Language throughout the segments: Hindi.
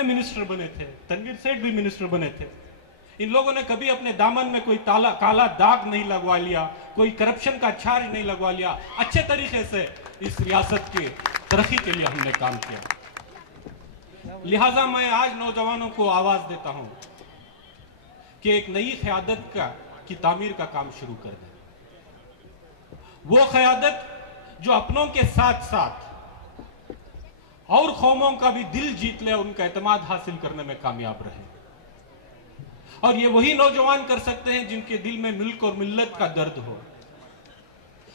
सारे मिनिस्टर बने थे, तनवीर सेठ भी मिनिस्टर बने थे। इन लोगों ने कभी अपने दामन में कोई काला दाग नहीं लगवा लिया, कोई करप्शन का चार्ज नहीं लगवा लिया। अच्छे तरीके से इस रियासत की तरक्की के लिए हमने काम किया। लिहाजा मैं आज नौजवानों को आवाज देता हूं कि एक नई क़यादत की तामीर का काम शुरू कर दें। वो क़यादत जो अपनों के साथ साथ और कौमों का भी दिल जीत ले, उनका एतमाद हासिल करने में कामयाब रहे। और ये वही नौजवान कर सकते हैं जिनके दिल में मुल्क और मिल्लत का दर्द हो।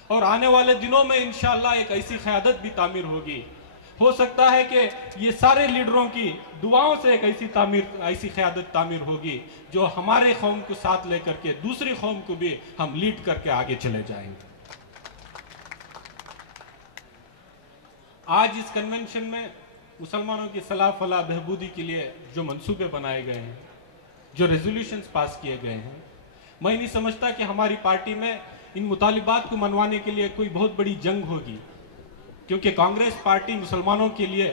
और आने वाले दिनों में इंशाअल्लाह एक ऐसी क़यादत भी तामीर होगी। हो सकता है कि ये सारे लीडरों की दुआओं से एक ऐसी क़यादत तामीर होगी जो हमारे कौम को साथ लेकर के दूसरी कौम को भी हम लीड करके आगे चले जाएंगे। आज इस कन्वेंशन में मुसलमानों की सलाह फलाह बहबूदी के लिए जो मंसूबे बनाए गए हैं, जो रेजोल्यूशंस पास किए गए हैं, मैं नहीं समझता कि हमारी पार्टी में इन मुतालिबात को मनवाने के लिए कोई बहुत बड़ी जंग होगी, क्योंकि कांग्रेस पार्टी मुसलमानों के लिए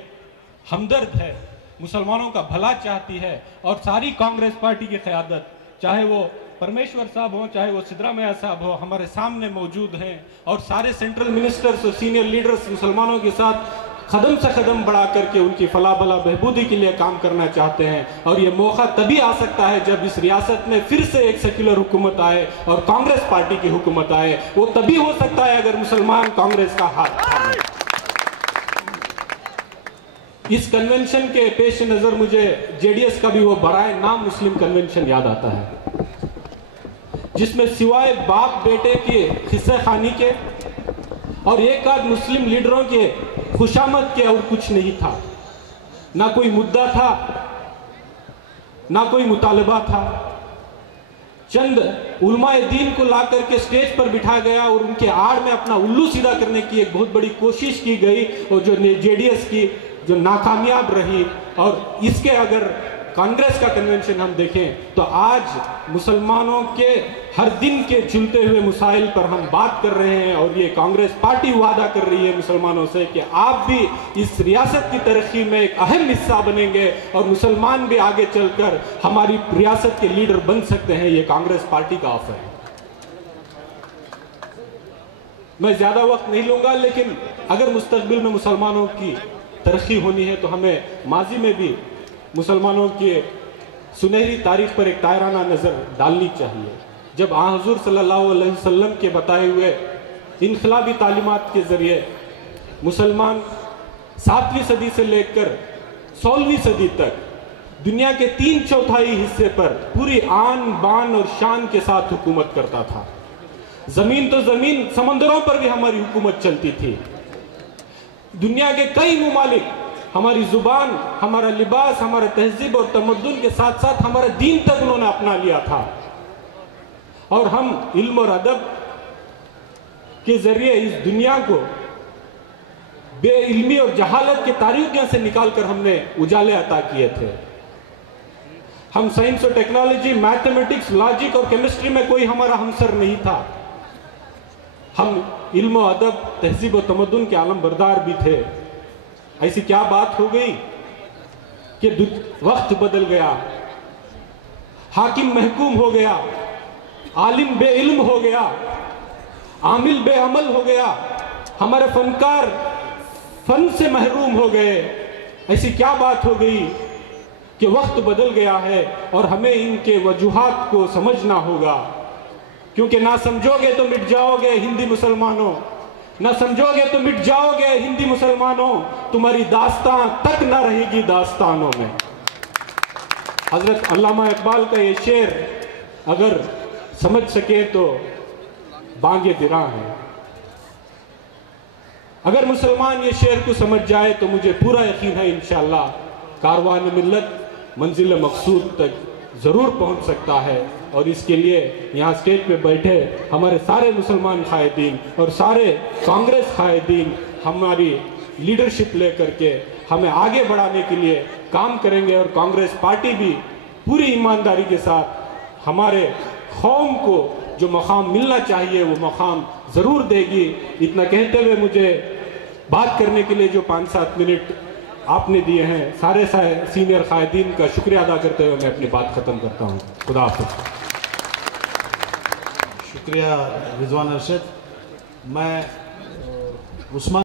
हमदर्द है, मुसलमानों का भला चाहती है। और सारी कांग्रेस पार्टी की क़यादत, चाहे वो परमेश्वर साहब हो, चाहे वो सिद्धरामैया साहब हो, हमारे सामने मौजूद हैं। और सारे सेंट्रल मिनिस्टर्स और सीनियर लीडर्स मुसलमानों के साथ कदम से कदम बढ़ा करके उनकी फलाह भला बहबूदी के लिए काम करना चाहते हैं। और ये मौका तभी आ सकता है जब इस रियासत में फिर से एक सेक्युलर हुकूमत आए और कांग्रेस पार्टी की हुकूमत आए। वो तभी हो सकता है अगर मुसलमान कांग्रेस का हाथ थामे। इस कन्वेंशन के पेश नजर मुझे जेडीएस का भी वो बराए नाम मुस्लिम कन्वेंशन याद आता है, जिसमें सिवाय बाप बेटे के हिस्से खानी के और एक आध मुस्लिम लीडरों के खुशामद के और कुछ नहीं था। ना कोई मुद्दा था, ना कोई मुतालबा था। चंद उलमाए दीन को ला करके स्टेज पर बिठा गया और उनके आड़ में अपना उल्लू सीधा करने की एक बहुत बड़ी कोशिश की गई, और जो जेडीएस की जो नाकामयाब रही। और इसके अगर कांग्रेस का कन्वेंशन हम देखें तो आज मुसलमानों के हर दिन के चुलते हुए मसाइल पर हम बात कर रहे हैं। और ये कांग्रेस पार्टी वादा कर रही है मुसलमानों से कि आप भी इस रियासत की तरक्की में एक अहम हिस्सा बनेंगे और मुसलमान भी आगे चलकर हमारी रियासत के लीडर बन सकते हैं। ये कांग्रेस पार्टी का ऑफर है। मैं ज्यादा वक्त नहीं लूंगा, लेकिन अगर मुस्तकबिल में मुसलमानों की तरक्की होनी है तो हमें माजी में भी मुसलमानों के सुनहरी तारीख पर एक तायराना नजर डालनी चाहिए। जब हुजूर सल्लल्लाहु अलैहि वसल्लम के बताए हुए इनकलाबी तालीमात के जरिए मुसलमान 7वीं सदी से लेकर 16वीं सदी तक दुनिया के 3/4 हिस्से पर पूरी आन बान और शान के साथ हुकूमत करता था। जमीन तो जमीन, समंदरों पर भी हमारी हुकूमत चलती थी। दुनिया के कई मुमालिक हमारी जुबान, हमारा लिबास, हमारा तहजीब और तमद्दुन के साथ साथ हमारा दीन तक उन्होंने अपना लिया था। और हम इल्म और अदब के जरिए इस दुनिया को बेइल्मी और जहालत के तारीकियों से निकालकर हमने उजाले अता किए थे। हम साइंस और टेक्नोलॉजी, मैथमेटिक्स, लॉजिक और केमिस्ट्री में कोई हमारा हमसर नहीं था। हम इल्म और अदब, तहजीब और तमद्दुन के आलम बरदार भी थे। ऐसी क्या बात हो गई कि वक्त बदल गया, हाकिम महकूम हो गया, आलिम बेइल्म हो गया, आमिल बेअमल हो गया, हमारे फनकार फन से महरूम हो गए। ऐसी क्या बात हो गई कि वक्त बदल गया है और हमें इनके वजूहात को समझना होगा। क्योंकि ना समझोगे तो मिट जाओगे हिंदी मुसलमानों, ना समझोगे तो मिट जाओगे हिंदी मुसलमानों, तुम्हारी दास्तान तक ना रहेगी दास्तानों में। हजरत अल्लामा इकबाल का ये शेर अगर समझ सके तो बांगे दिरा है। अगर मुसलमान ये शेर को समझ जाए तो मुझे पूरा यकीन है इंशाअल्लाह कारवान मिल्लत मंजिल मकसूद तक जरूर पहुंच सकता है। और इसके लिए यहाँ स्टेज पे बैठे हमारे सारे मुसलमान कायदीन और सारे कांग्रेस कायदीन हमारी लीडरशिप लेकर के हमें आगे बढ़ाने के लिए काम करेंगे। और कांग्रेस पार्टी भी पूरी ईमानदारी के साथ हमारे कौम को जो मकाम मिलना चाहिए वो मकाम जरूर देगी। इतना कहते हुए मुझे बात करने के लिए जो 5-7 मिनट आपने दिए हैं, सारे सीनियर कायदीन का शुक्रिया अदा करते हुए मैं अपनी बात ख़त्म करता हूँ। खुदा हाफ़िज़। शुक्रिया रिजवान अरशद। मैं उस्मान